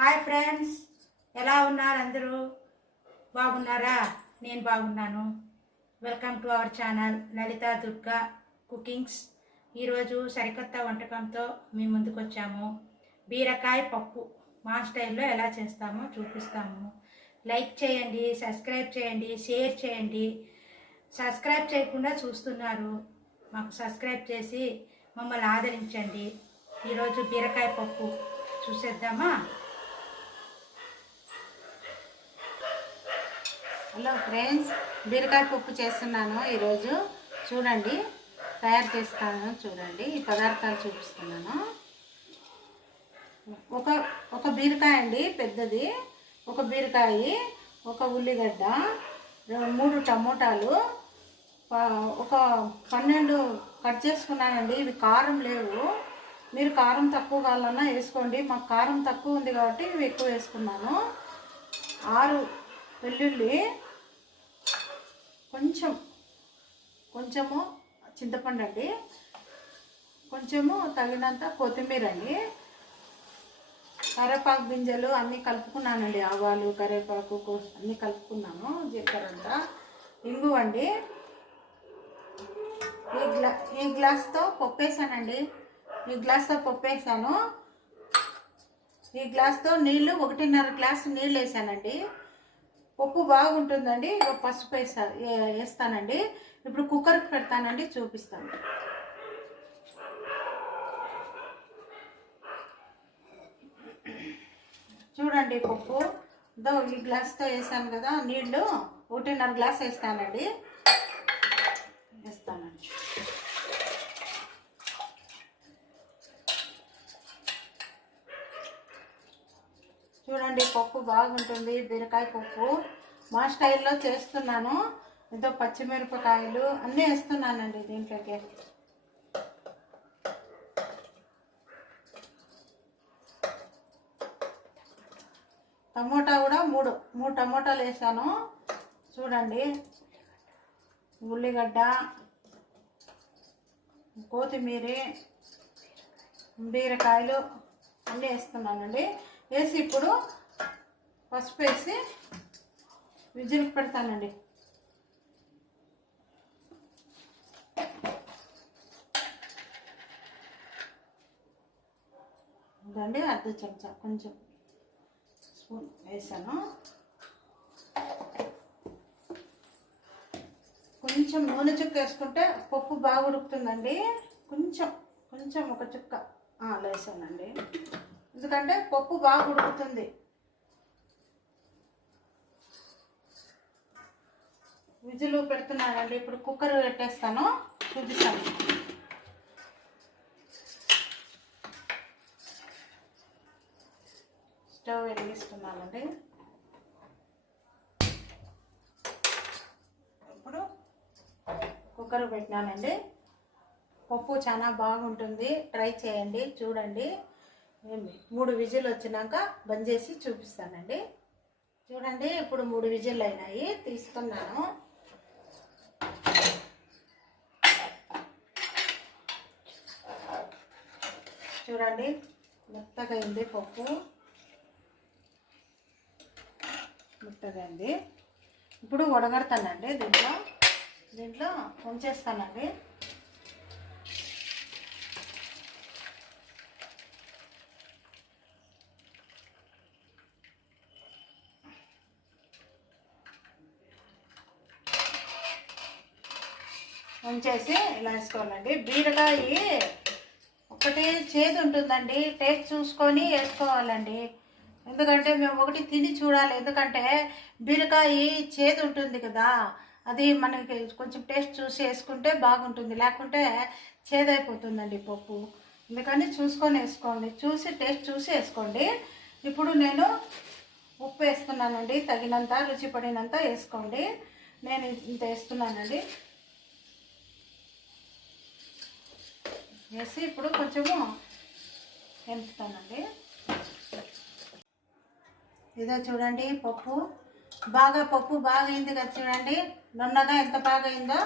Hi friends. ఎలా ఉన్నారు అందరూ? బాగున్నారా? నేను బాగున్నాను. Welcome to our channel Lalitha Durga cookings. ఈరోజు సరికొత్త వంటకంతో మీ ముందుకు వచ్చాము. బీరకాయ పప్పు మా స్టైల్లో ఎలా చేస్తామో చూపిస్తాము. లైక్ చేయండి సబ్స్క్రైబ్ చేయండి షేర్ చేయండి. సబ్స్క్రైబ్ చేయకుండా చూస్తున్నారు మాకు సబ్స్క్రైబ్ చేసి మమ్మల్ని ఆదరించండి. ఈరోజు బీరకాయ పప్పు చూసేద్దామా? హలో ఫ్రెండ్స్ బీరకాయ పప్పు చేస్తున్నాను ఈరోజు. చూడండి తయారు చేస్తాను చూడండి ఈ పదార్థాలు చూపిస్తున్నాను. ఒక ఒక బీరకాయ అండి పెద్దది. ఒక బీరకాయ ఒక ఉల్లిగడ్డ మూడు టమోటాలు ఒక పన్నెండు కట్ చేసుకున్నానండి ఇవి కారం లేవు. మీరు కారం తక్కువ కావాలన్నా వేసుకోండి. మాకు కారం తక్కువ ఉంది కాబట్టి ఇవి ఎక్కువ వేసుకున్నాను. ఆరు వెల్లుల్లి కొంచెం కొంచెము చింతపండు అండి. కొంచెము తగినంత కొత్తిమీర అండి. కరేపాకు గింజలు అన్నీ కలుపుకున్నానండి. ఆవాలు కరేపాకు అన్నీ కలుపుకున్నాను. జీలకర్రంతా ఇంగు అండి. ఈ గ్లా ఈ గ్లాస్తో పప్పు వేసానండి ఈ గ్లాస్తో పప్పు వేసాను ఈ గ్లాస్తో నీళ్ళు ఒకటిన్నర గ్లాస్ నీళ్ళు వేసానండి. పప్పు బాగుంటుందండి. పసుపు వేసా వేస్తానండి. ఇప్పుడు కుక్కర్కి పెడతానండి చూపిస్తాను. చూడండి పప్పు. దో ఈ గ్లాస్తో వేసాను కదా నీళ్ళు. ఒకటిన్నర గ్లాస్ వేస్తానండి. చూడండి పప్పు బాగుంటుంది బీరకాయ పప్పు. మా స్టైల్లో చేస్తున్నాను. ఏదో పచ్చిమిరపకాయలు అన్నీ వేస్తున్నానండి దీంట్లోకి. టమోటా కూడా మూడు మూడు టమోటాలు వేసాను. చూడండి ఉల్లిగడ్డ కొత్తిమీర బీరకాయలు అన్నీ వేస్తున్నానండి. వేసి ఇప్పుడు పసుపు వేసి విజిల్ పెడతానండి. ఇదండి అర్ధ చెంచా. కొంచెం స్పూన్ వేసాను. కొంచెం నూనె చుక్క వేసుకుంటే పప్పు బాగా ఉడుకుతుందండి. కొంచెం కొంచెం ఒక చుక్క. అలా వేసానండి. ఎందుకంటే పప్పు బాగా ఉడుకుతుంది. విజులు పెడుతున్నానండి ఇప్పుడు కుక్కర్ పెట్టేస్తాను చూపిస్తాను. స్టవ్ వెలిగిస్తున్నానండి. ఇప్పుడు కుక్కర్ పెట్టినానండి. పప్పు చాలా బాగుంటుంది ట్రై చేయండి చూడండి. మూడు విజిల్ వచ్చినాక బంద్ చేసి చూపిస్తానండి. చూడండి ఇప్పుడు మూడు విజిల్ అయినాయి. తీసుకున్నాను. చూడండి మెత్తగా ఉంది పప్పు. మెత్తగా ఇప్పుడు వడగడతానండి దీంట్లో. దీంట్లో ఉంచేస్తానండి. ముంచేసి ఇలా వేసుకోవాలండి. బీరకాయ ఒకటి చేదు ఉంటుందండి. టేస్ట్ చూసుకొని వేసుకోవాలండి. ఎందుకంటే మేము ఒకటి తిని చూడాలి. ఎందుకంటే బీరకాయ చేదు ఉంటుంది కదా. అది మనకి కొంచెం టేస్ట్ చూసి వేసుకుంటే బాగుంటుంది. లేకుంటే చేదైపోతుందండి పప్పు. అందుకని చూసుకొని వేసుకోండి. చూసి టేస్ట్ చూసి వేసుకోండి. ఇప్పుడు నేను ఉప్పు వేసుకున్నానండి తగినంత రుచి పడినంత వేసుకోండి. నేను ఇంత వేస్తున్నానండి. వేసి ఇప్పుడు కొంచెము ఎంపుతానండి ఇదో చూడండి పప్పు. బాగా పప్పు బాగా అయింది కదా చూడండి. నున్నగా ఎంత బాగా అయిందో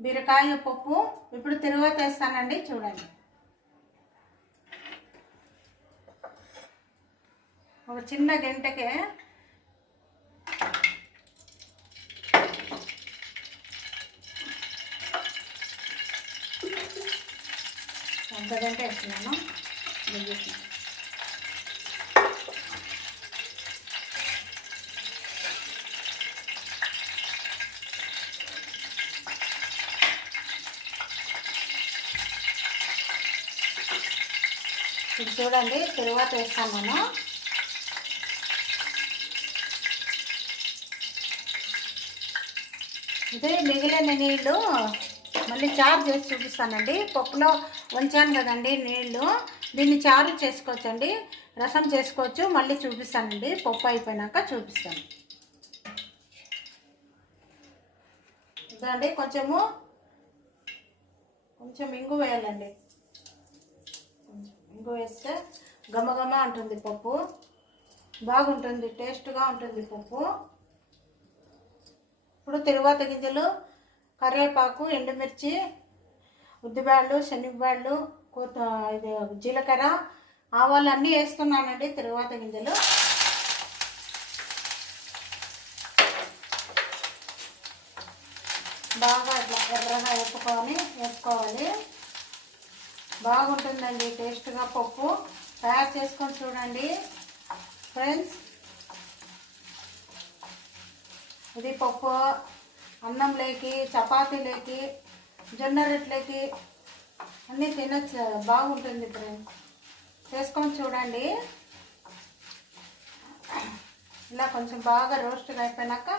బీరకాయ పప్పు. ఇప్పుడు తిరువాత వేస్తానండి చూడండి. ఒక చిన్న గంటకే అంత వేస్తున్నాను. నెయ్యి. ఇది చూడండి తరువాత వేస్తాను నేను ఇదే మిగిలిన నీళ్ళు మళ్ళీ చారు చేసి చూపిస్తానండి. పప్పులో ఉంచాను కదండి నీళ్ళు దీన్ని చారు చేసుకోవచ్చండి. రసం చేసుకోవచ్చు. మళ్ళీ చూపిస్తానండి. పప్పు అయిపోయినాక చూపిస్తాను. ఇదండి కొంచెము కొంచెం ఇంగు వేయాలండి. కొంచెం ఇంగు వేస్తే గమగమ ఉంటుంది పప్పు. బాగుంటుంది టేస్ట్గా ఉంటుంది పప్పు. ఇప్పుడు తిరువాత గింజలు కరివేపాకు ఎండుమిర్చి ఉద్దిబ్యాళ్ళు శనగబ్యాళ్ళు కొత్త ఇది జీలకర్ర ఆవాలు అన్నీ వేస్తున్నానండి తరువాత గింజలు. బాగా ఇట్లా ఎర్రగా వేపుకొని వేసుకోవాలి బాగుంటుందండి టేస్ట్గా పప్పు. తయారు చేసుకొని చూడండి ఫ్రెండ్స్. ఇది పప్పు చపాతీ లేకి జొన్న రొట్టెలకి అన్నీ తినచ్చు. బాగుంటుంది ఇప్పుడు చేసుకొని చూడండి. ఇలా కొంచెం బాగా రోస్ట్గా అయిపోయినాక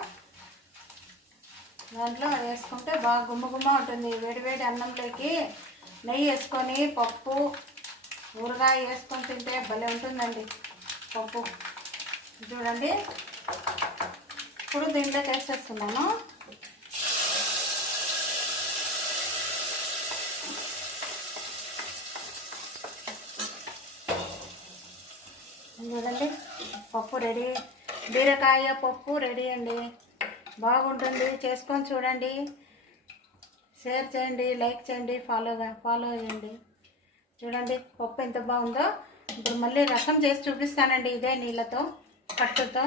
దాంట్లో వేసుకుంటే బాగా గుమ్మ గుమ్మ ఉంటుంది. వేడివేడి అన్నంలోకి నెయ్యి వేసుకొని పప్పు ఊరగాయ వేసుకొని తింటే భలే ఉంటుందండి. పప్పు. చూడండి. ఇప్పుడు టేస్ట్ వస్తున్నాను చూడండి. పప్పు రెడీ. బీరకాయ పప్పు రెడీ అండి. బాగుంటుంది. చేసుకొని చూడండి. షేర్ చేయండి లైక్ చేయండి ఫాలోగా ఫాలో చేయండి చూడండి పప్పు ఎంత బాగుందో. ఇప్పుడు మళ్ళీ రసం చేసి చూపిస్తానండి ఇదే నీళ్ళతో పట్టుతో.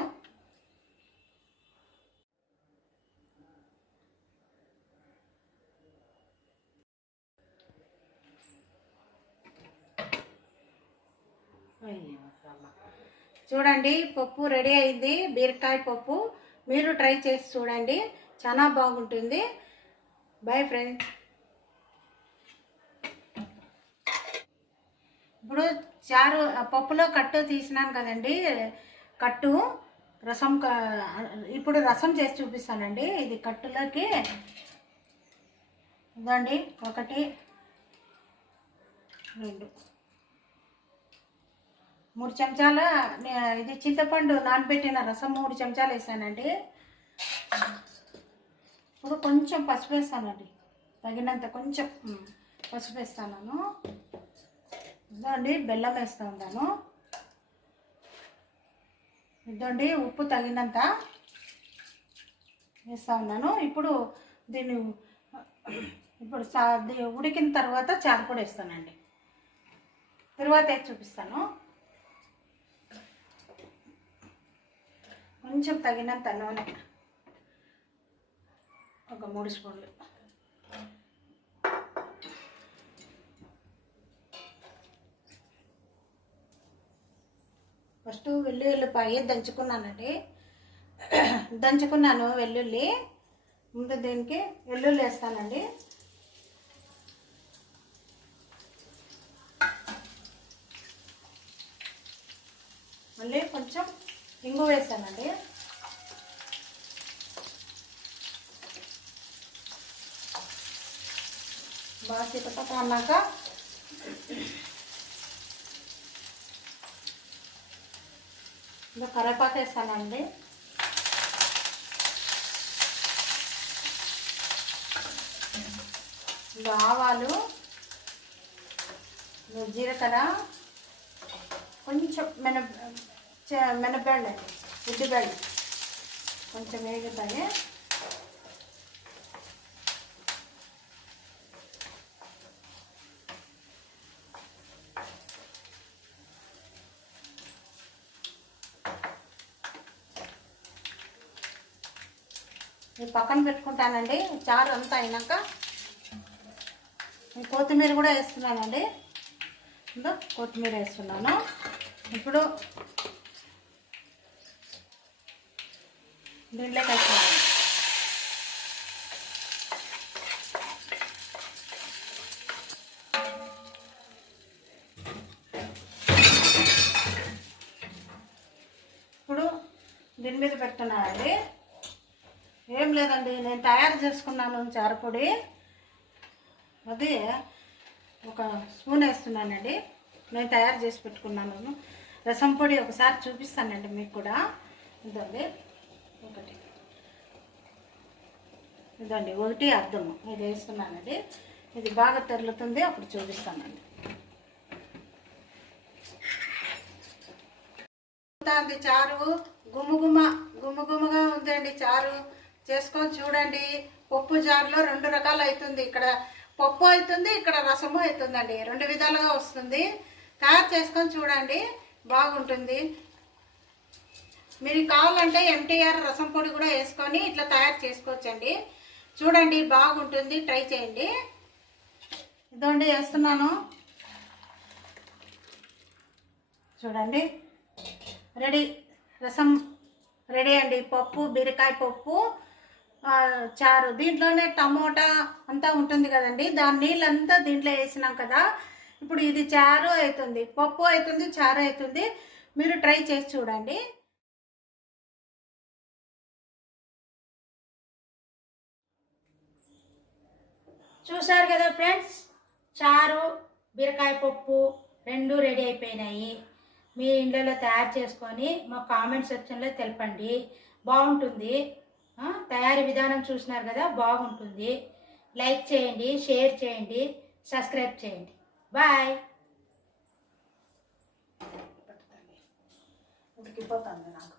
చూడండి పప్పు రెడీ అయింది బీరకాయ పప్పు. మీరు ట్రై చేసి చూడండి చాలా బాగుంటుంది. బాయ్ ఫ్రెండ్స్ ఇప్పుడు చారు ఆ పప్పులో కట్టు తీసినాను కదండి. కట్టు రసం ఇప్పుడు రసం చేసి చూపిస్తానండి. ఇది కట్టులోకి. ఇదండి ఒకటి రెండు. మూడు చెంచాల ఇది చింతపండు నానబెట్టిన రసం మూడు చెంచాలు వేసానండి. ఇప్పుడు కొంచెం పసుపు వేస్తానండి. తగినంత కొంచెం పసుపు వేస్తాను. ఇదండి బెల్లం వేస్తూ ఉన్నాను. ఇదండి ఉప్పు తగినంత వేస్తూ ఉన్నాను. ఇప్పుడు దీన్ని ఇప్పుడు సా ఉడికిన తర్వాత చారు కూడా వేస్తానండి. తర్వాత చూపిస్తాను. కొంచెం తగినంత నూనె. ఒక మూడు స్పూన్లు. ఫస్ట్ వెల్లుల్లిపాయ దంచుకున్నానండి. దంచుకున్నాను వెల్లుల్లి ముందు దీనికి వెల్లుల్లి వేస్తానండి. మళ్ళీ కొంచెం ఇంగు వేస్తానండి బాగా చిటపట అన్నాక ఇంకా కరివేపాకు వేస్తానండి ఆవాలు జీలకర్ర కొంచెం మెన మినబ్యాండ్ అండి ఉడ్డు కొంచెం వేగుతాయి. ఇది పక్కన పెట్టుకుంటానండి చారు అంతా అయినాక కొత్తిమీర కూడా వేస్తున్నానండి. కొత్తిమీర వేస్తున్నాను. ఇప్పుడు దీంట్లోకి కలిసి ఇప్పుడు దీని మీద పెడుతున్నానండి ఏం లేదండి నేను తయారు చేసుకున్నాను చారపొడి. అది ఒక స్పూన్ వేస్తున్నానండి. నేను తయారు చేసి పెట్టుకున్నాను. రసం పొడి ఒకసారి చూపిస్తానండి మీకు కూడా. ఇదండి ఒకటి. ఇదండి ఒకటి అర్థము ఇది వేస్తున్నానండి. ఇది బాగా తెరులుతుంది అప్పుడు చూపిస్తానండి. ఉంది చారు. గుమగుమ గుమ్మగుమ్మగా ఉందండి చారు. చేసుకొని చూడండి. పప్పు చారులో రెండు రకాలు అవుతుంది. ఇక్కడ పప్పు అవుతుంది ఇక్కడ రసము అవుతుందండి. రెండు విధాలుగా వస్తుంది. తయారు చేసుకొని చూడండి. బాగుంటుంది. మీరు కావాలంటే ఎంటీఆర్ రసం పొడి కూడా వేసుకొని ఇట్లా తయారు చేసుకోవచ్చండి. చూడండి బాగుంటుంది. ట్రై చేయండి. ఇదండి వేస్తున్నాను. చూడండి. రెడీ. రసం రెడీ అండి. పప్పు బీరకాయ పప్పు చారు. దీంట్లోనే టమోటా అంతా ఉంటుంది కదండి. దాని నీళ్ళంతా దీంట్లో వేసినాం కదా. ఇప్పుడు ఇది చారు అవుతుంది. పప్పు అవుతుంది చారు అవుతుంది. మీరు ట్రై చేసి చూడండి. చూశారు కదా ఫ్రెండ్స్? చారు బీరకాయ పప్పు రెండు రెడీ అయిపోయినాయి. మీ ఇండ్లలో తయారు చేసుకొని మా కామెంట్ సెక్షన్లో తెలపండి. బాగుంటుంది. తయారీ విధానం చూసినారు కదా బాగుంటుంది. లైక్ చేయండి షేర్ చేయండి సబ్స్క్రైబ్ చేయండి. బాయ్. ఉడికిపోతుంది నాకు.